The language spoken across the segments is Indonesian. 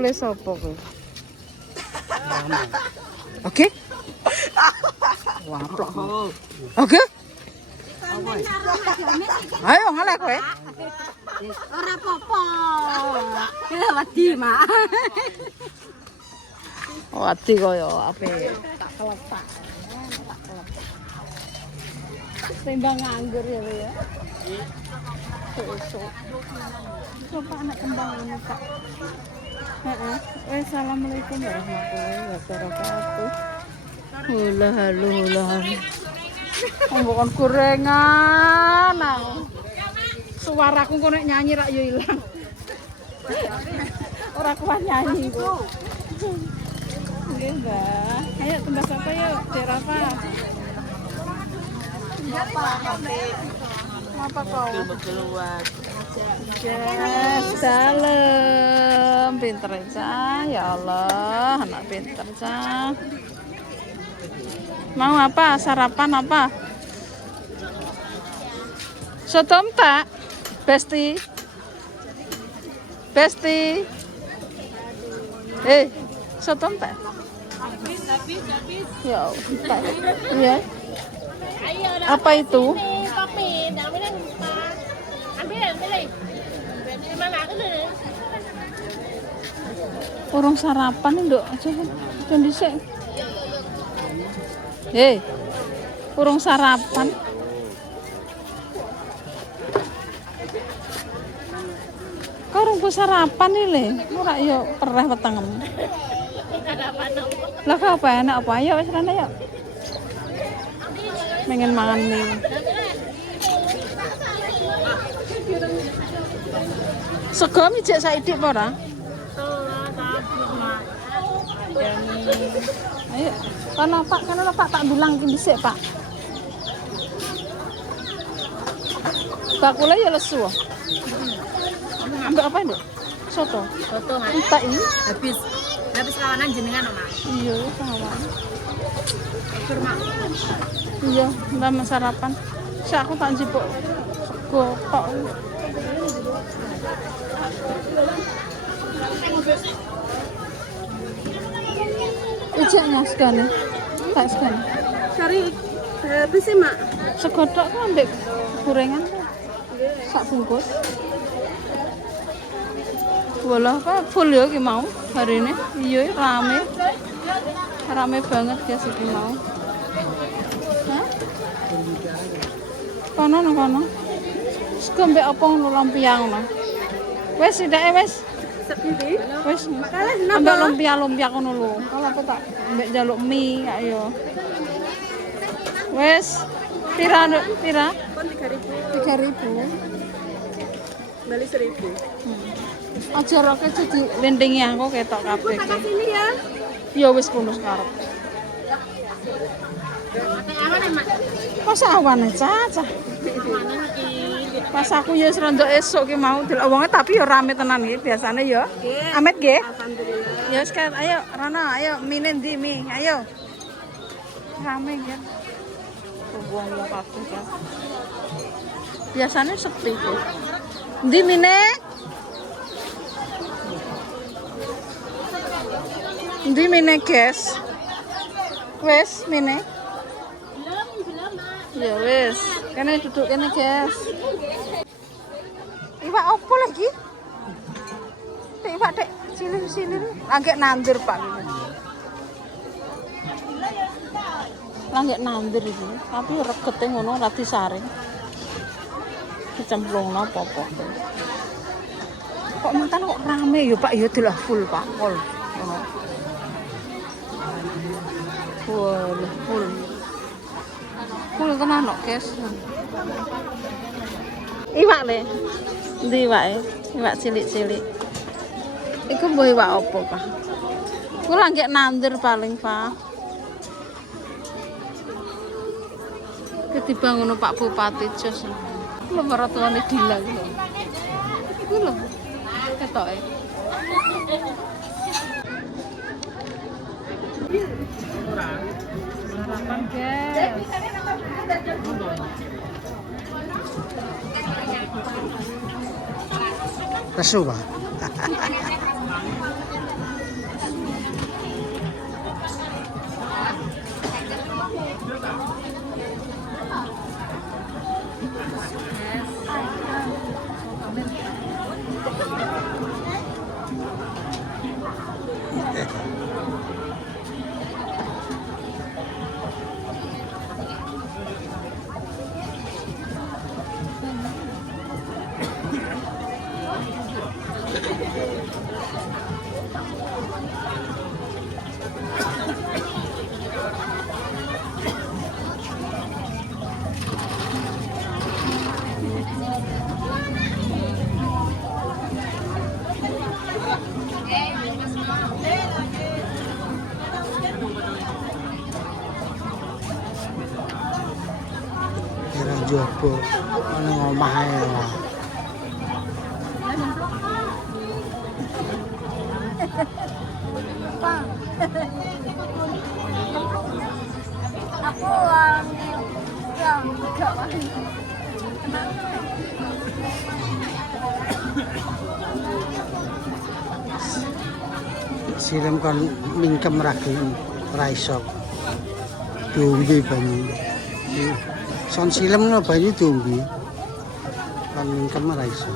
Boleh sopo kowe? Oke. Wah, plok. Oke. Ayo ngalih kowe. Ora apa-apa. Ya wedi, Mak. Wedi kaya apik. Tak kelepak. Tak kelepak. Timbang nganggur ya, Pak ya. Sesuk. Coba anak kembang ini, Pak. Heeh. Assalamualaikum warahmatullahi wabarakatuh. Hula halu hula halu. Bukan gorengan. Suaraku kok nek nyanyi rak yo ilang. Ora kuat nyanyi kok. Nggih, Mbak. Ayo tembak apa yuk, Dek Rafa. Apa kau? Keluar. Yes, dalem. Pinter Cah, ya Allah, anak pinter Cah. Mau apa? Sarapan apa? Soto tak? Besti. Besti. Soto tak? Habis. Ya, tak. Iya. Apa itu? Kopi, namanya Pak. Ambil. Mana aku dulu. Orang sarapan nduk, coba jan dhisik. Urung sarapan. Kau urung sarapan nih le, ora yo pereh wetengem. Lah kau apa enak apa ayo wis rene yuk. Pengen mangan mie. Sego mijek saidik apa ora? Ayo, kono Pak, tak bilang ki dhisik, Pak. Bakule ya lesu. Ambek apa, Nduk? Soto. Foto, Mak. Entek iki. Habis kawanan jenengan, Mak. Iya, kawan. Kurma. Iya, mbak sarapan. Sak aku tak njipuk sego tok. Ijaknya segane. Tak segane. Cari habis sih, Mak. Sego tok kan ambek gorengan. Sak bungkus. Walah, Pak, full ya ki mau hari ini. Iya, rame. Rame banget guys iki mau. Hah? Kono. Sego mbek apa ngono lumpia ngono. Wis sidake wis. Sepiye? Wis. Ambek lumpia kono lho. Kalau aku tak mbek njaluk mie ayo. Wis. Pira? Kon 3.000. 3.000. Bali 1.000. Aja roke jadi lendingi aku ketok kabeh. Sini ya. Ya wis kono sekarep. Pakai awan ya, Mak. Pas awane cacah. Pas aku ya serondok esuk ki mau delok wonge tapi ya rame tenan iki biasane ya. Amit nggih. Alhamdulillah. Ya wis kan ayo Rana, ayo mine ndi mi, ayo. Rame kan. Wong-wong kabeh kan. Biasane sepi kok. Ndi mine? Ndi mine, guys? Wes mine. Belum, Mak. Ya wes, kene duduk kene, guys. Iwak opo lagi? Dek iwak dek, silir. Langgek nandur, Pak. Langgek nandur iki, tapi regete ngono ora disaring. Dicemplungno apa-apa. Kok mentan kok rame ya, Pak? Ya delah full, Pak. Full. Ngono. Full tenan kok, guys. Iwak le. Ndi iwake? Iwak cilik-cilik. Iku mbok iwak apa, Pak? Ku langgek nandur paling, Pak. Ketimbang ngono Pak Bupati jos. Lho maratuane dilang lho. Iku lho. Ketoke. Sarapan, guys. Kesu, Pak. Kira jopo ana omah ae lah. Aku yang enggak wani. Siram kan mingkem ragi ora iso. Diombe banyu. Son siram no banyu diombe. Kan mingkem ora iso.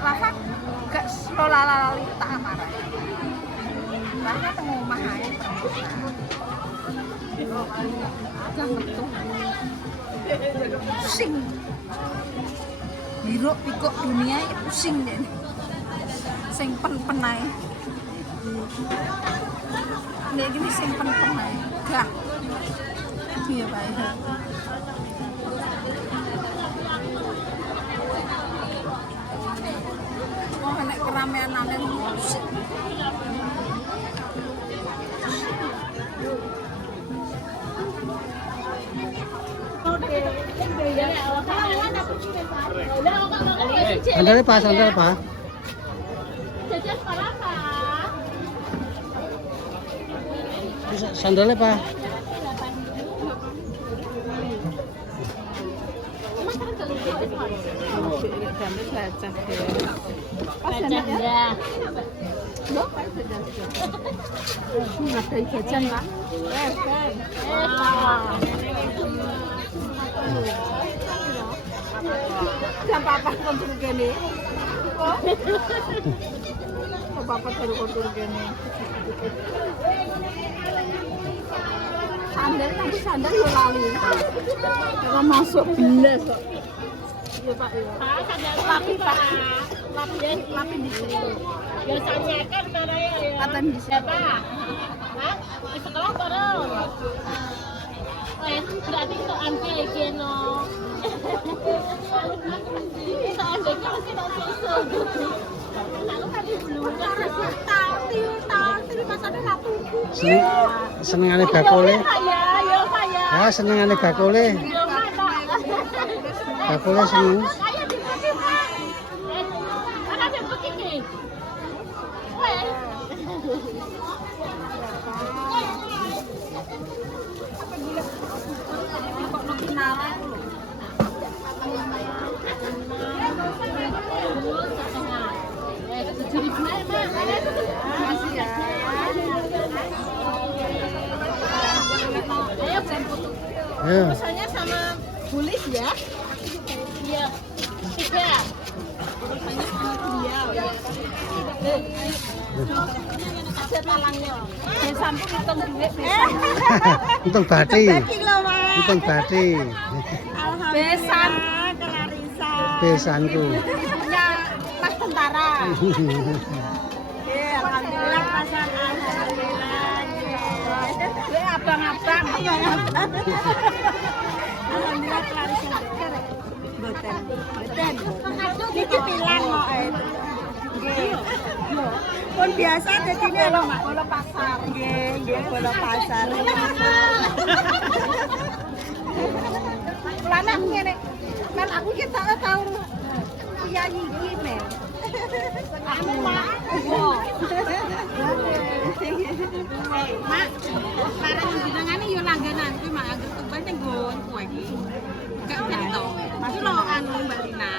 Rasa gak lali tak marah. Rasa tengok omah ae gak metu. Pusing. Hiruk pikuk dunia iki pusing deh. Sing pen-pen ae. Nek gini sing pen-pen ae. Gak. Iya bae. Oh, nek keramaian ane musik. Sandalnya Pak, sandal Pak. Sandalnya Pak. Ada jajan lah. Jam apa kontur gini? Apa baru kontur gini? Sandal nanti sandal yo lali. Kalau masuk belas kok. Iya Pak ya. Lapi Pak. Lapi di sini. Biasanya kan karaya ya. Katan di sini. Pak. Hah? Di sekolah baru. Berarti itu anke keno. Itu anke keno sih tak susu. Lalu tadi belum tahu masanya satu. Senengane bakule. Ya, Ya senengane bakule. Bakule seneng. Kayak di Pak. Ada yang begini. Ya. Misalnya sama bulis ya? Iya. Tiga. Misalnya sama dia. Ada talangnya. Saya sampun hitung duit besan. Hitung bathi. Hitung bathi. Besan Clarissa. Besanku. Punya Mas Tentara. Alhamdulillah pasar alhamdulillah. Abang-abang. Alhamdulillah Clarissa beker. Boten. Iki pilang kok. Nggih. Pun biasa dadine lho, Mak. Bola pasar. Nggih, bola pasar. Lana ngene. Kan aku ki tak tau piyayi iki, Mel. Aku Mak. Mak, bareng jenengane yo langganan kuwi Mak, anggere tumbas ning nggon kowe iki. Gak ketok. Iki lho anu Mbak Lina.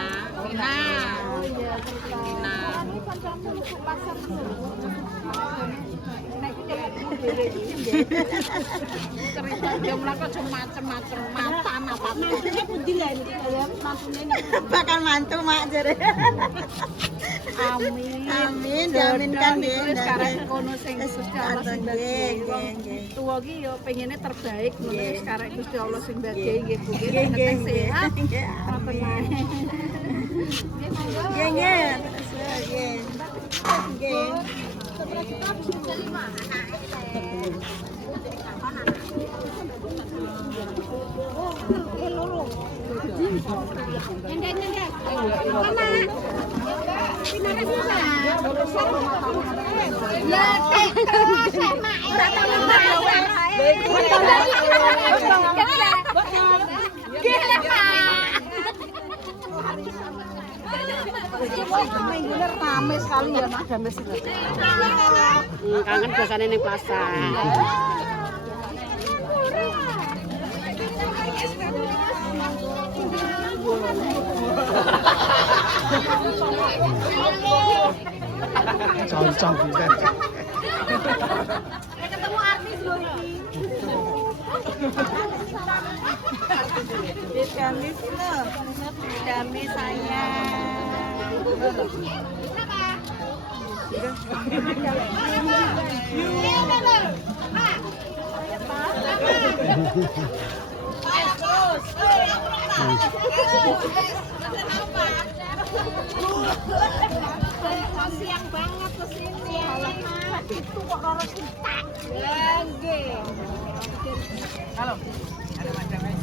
Cerita dia mlaku aja macem-macem mata. Mantunya pundi lah ini ya, mantunya ini. Bakal mantu mak jare. Amin. Amin, diaminkan Jodoh nggih. niku sekarang kono sing Gusti Allah sing Nggih, ndadekake. Wong nggih. Tuwa ki ya pengine terbaik ngono Nggih. sekarang Gusti Allah sing ndadekake nggih Bu. Nggih, nggih, Ngeteh nggih. sehat. Nggih, Ngoten amin. wae. Nggih, nggih. Nggih. Nggih. Minggunya rame sekali ya Mas Dames itu. Kangen biasanya ning pasar. Cocok kan. Ketemu artis lho iki. Damis lho. Damis sayang. Siang banget kesini. Itu kok Roro kita. Nggih. Halo. Ada Mas Dames.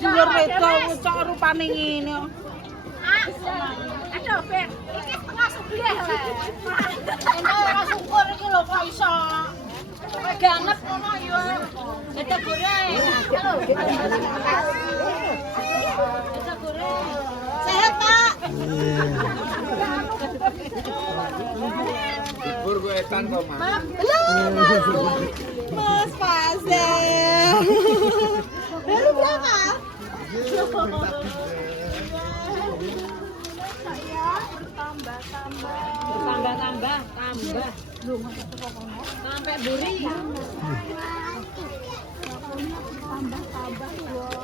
Dhuwur wedo cok rupane ngene. Aduh, Ben, iki setengah sebelah lho. Ini ora syukur iki lho kok iso. Kowe ganep ngono ya. Dada goreng. Halo. Dada goreng. Sehat, Pak. Bubur gue etan kok, Mas. Mas Fazel. Baru berapa? Tambah. Sampai buri.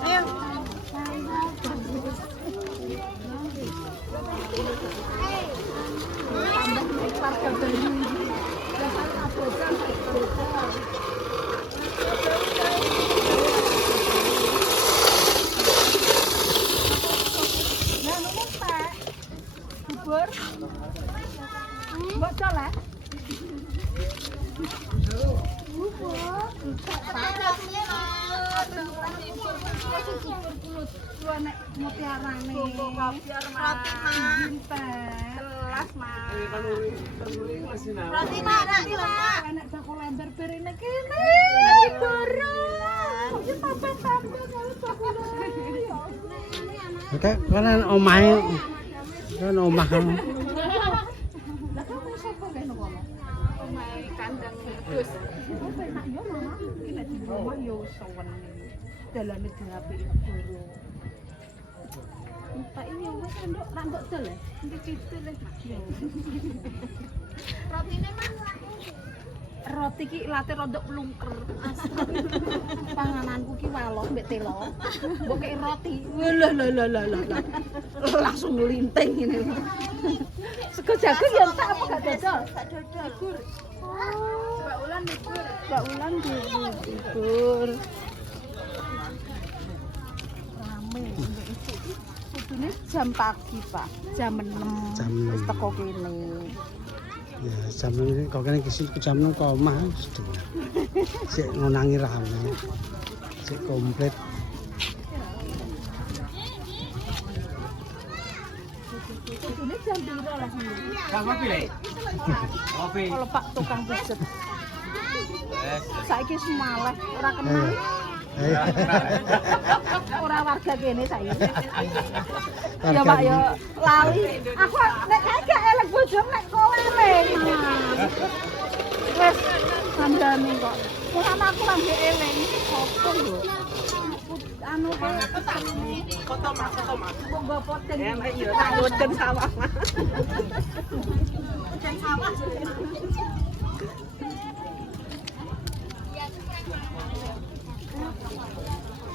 Ayo. Bubur. Mbok colek. Mutiarane biar mati kelas Mas. Roti mana iki, Pak? Enak bakul lembar berene kene. Barang. Iki tambah-tambah kalau bakul. Oke, kan omahe kan omah kan. Lah kamu sapa kene kono? Omahe kandang Gus. Enak yo Mama. Iki nek di rumah yo sowen. Dalane diapiki guru. Pak ini wis nduk ra nduk dol ya. Iki cicil wis Mas. Rotine Mas. Roti ki late rodok plungker. Pangananku ki waloh mbek telo. Mbok kei roti. Lah. Langsung nglinting ngene. Sego jagung ya tak apa gak dodol? Tak dodol. Mbak Ulan libur. Mbak Ulan libur. Rame kudune jam pagi, Pak. Jam 6. Jam 6. Wis teko kene. Ya, jam ini kok kene kisi jam 6 kok omah sedeng. Sik ngonangi rame. Sik komplit. Kudune jam 2 lah sini. Sama pilih. Kopi. Kalau Pak tukang pijet. Saiki semaleh ora kenal. Ayo. Ora warga kene saiki. Ya Pak ya lali. Aku nek kae gak elek nek bojomu nek kowe eling. Wes kandhane kok. Ora aku lagi eling. Sopo lho? Anu apa tak foto mas. Kok gak poten. Ya iya tak poten sawah. Poten sawah.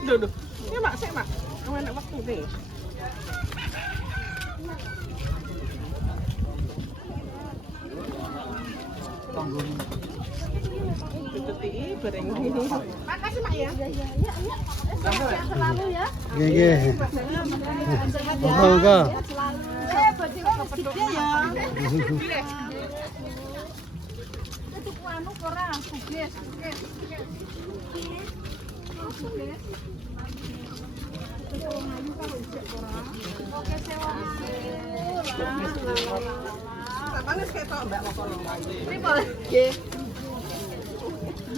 Duh. Ya mak, sik mak. Kamu enak waktu deh. Makasih mak ya. Iya. Selalu ya. Nggih. Moga-moga. Bojone gede ya. Itu anu ora sugih. Oke sewa. Sampeyan ketok Mbak Mokono. Pripun? Nggih.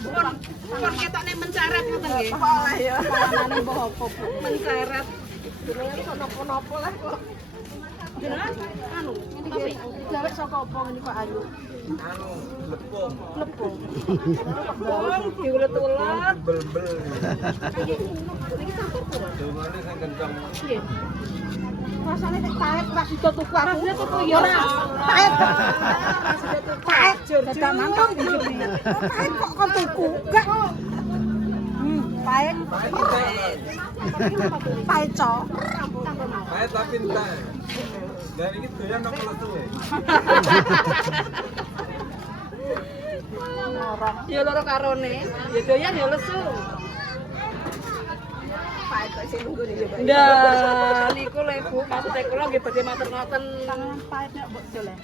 Pun ketokne mencarat ngoten nggih. Oleh ya. Panganane mbok apa, Bu? Mencarat. Jenenge kok napa-napa lah kok. Jenengan anu, tapi gawe saka apa ngene kok ayu? Anu, lepung. Lepung. Lepung diulet-ulet. Bel-bel. Iki campur pura. Dungane sing kenceng. Nggih. Rasane nek paet Pak Sito tuku aku. Rasane tuku ya ora. Paet. Paet dadak mantap iki. Paet kok kon tuku? Enggak. Paet. Paet cok. Paet tapi entek. Dan ini doyan nang lesu. Ya loro karone. Ya doyan ya lesu. Paet kok sing nunggu niki, Pak. Ndah, niku lho Bu, maksude kula nggih badhe matur-matur. Kangen paet nek mbok dolen.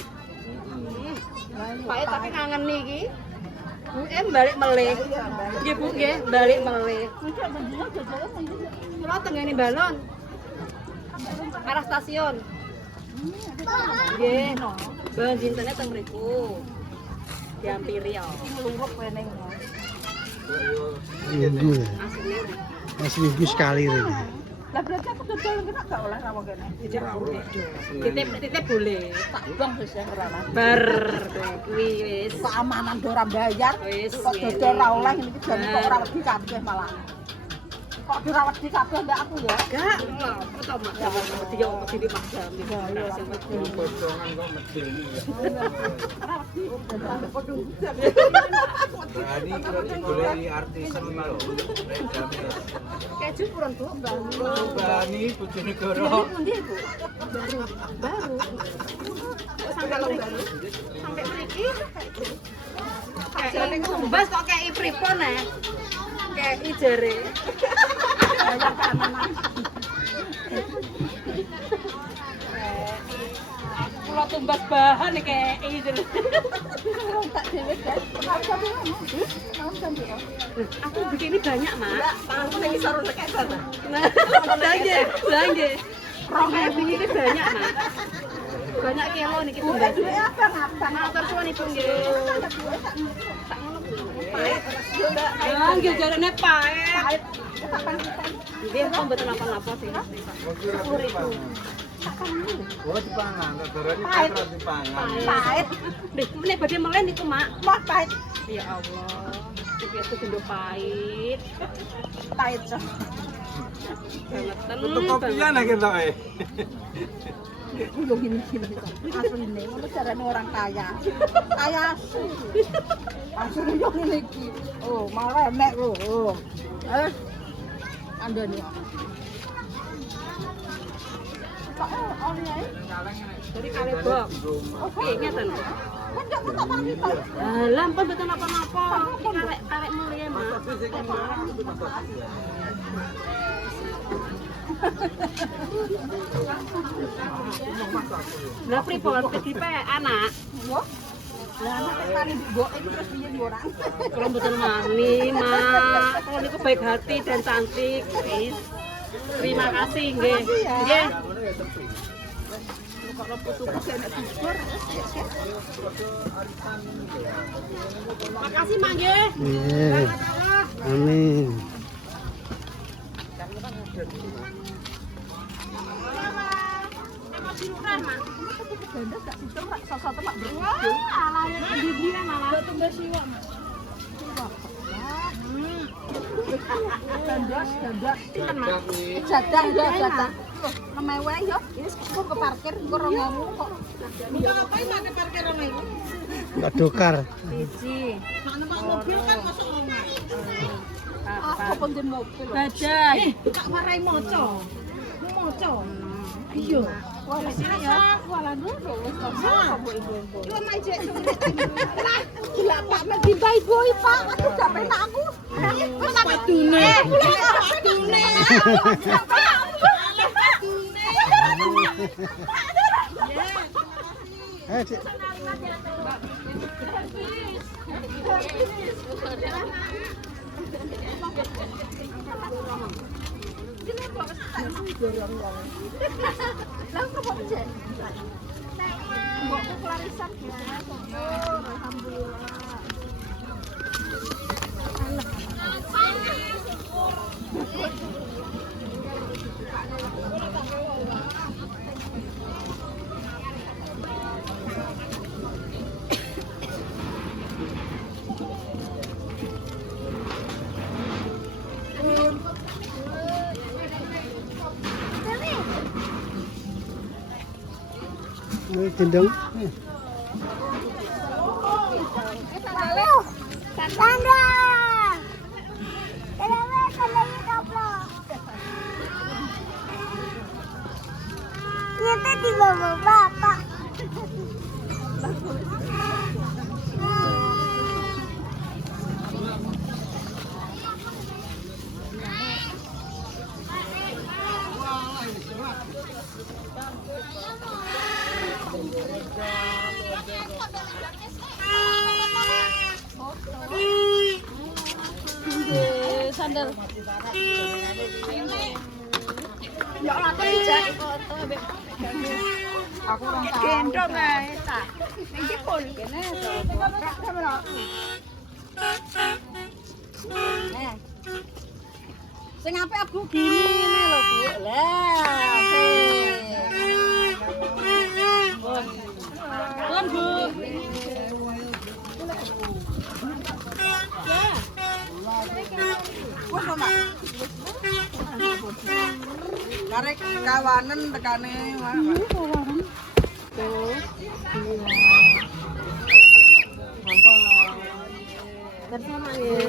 Paet tapi kangen niki. Balik melih. Nggih Bu, nggih, balik melih. Kula tengene balon. Arah stasiun. Nggih. Bang jintene teng mriku. Diampiri ya. Ngluruk kene. Minggu ya. Mas minggu sekali ini. Lah berarti aku dodol kena gak oleh sama kene. Titip boleh. Tak bang wis ya ora lah. Bar kuwi wis. Keamanan do ora bayar. Wis, Kok dodol ora oleh ngene iki jan kok ora wedi kabeh malah. Kok ora wedi kabeh ndak aku ya. Gak, apa to Mak? Ya mesti yo mesti dipaksa. Pocongan kok medeni ya. Ora wedi. Nah, ini kalau digoleki artisan lho. Keju purun Bu, Bani Bojonegoro. Endi Bu? Baru. Sampai baru. Sampai mriki. Kayak tumbas kok kayak pripun kayak jare. Banyak keamanan. Kula tumbas bahan kayak jare. Tak dhewe guys. Mau sampe ya. Aku bikin ini banyak, Mak. Tanganku ning isor nek sana. Lah nggih. 2000 ini banyak, Mak. Banyak kilo niki tumbas. Duwe apa ngapa? Matur suwun Ibu nggih. Tak ngono pahit. Yo ndak Ya nggih jarene pae. pahit. Tak pangitan. Nggih kok mboten napa-napa sih. Oh, dipangan, darane ora dipangan. Pahit. Nek badhe meleh niku, Mak. Mah pahit. Ya Allah. Iki aku gendho pahit. Pahit cok. Bangetan. Untuk kopian aja ketok e. Yo gini-gini kok. Asline ngono carane orang kaya. Kaya asu. Asline yo ngene iki. Oh, malah emek lho. Oh. Andane. Kok oli ae? Dari Kalebok. Oke, ngeten. Kok ndak tak pangitan. Lah, ampun mboten napa-napa. Iki arek mulia, Mak. Lah pripun kedipe anak? Yo. Lah anak kali mbok iki terus piye yo ora. Kalau mboten mani, Mak. Kalau niku baik hati dan cantik. Wis. Terima kasih nggih. Nggih. Kok lepu-lepu enak subur. Makasih, Mak nggih. Iya. Amin. Emosi luran, Mak. Gandas gak situ rak sosok mak berkumpul. Ala di dia malah. Gandas, gandas. Dadak nih. Jatah ya, jatah. Loh, namanya wae yo. Wis kok ke parkir kok 2000 kok. Bukan ngapain mak ke parkir sama itu? Mbak Dokar. Biji. Mak numpak mobil kan masuk omah. Aku pun di mobil. Bajai. Tak warai moco. Moco. Iya. Wah, wis ya. Wala dulu wis kok Bu ibu-ibu. Lu mah jek Lah, gila Pak Medi bayi Pak. Aduh gak penak aku. Wis padune. Padune. Cik. Lah kok kok cek? Mbokku kelarisan ya. Syukur, alhamdulillah. Gendong. Sandra. Kita di bawah bapak. Sandal. Ya ora dijak foto mbek. Aku ora tahu. Gendong ae ta. Ning jebul kene to. Rak kamera. Sing apik aku gini ini lho, Bu. Lah, Pun Bu. Karek kawanen tekane mak. Bersama ya.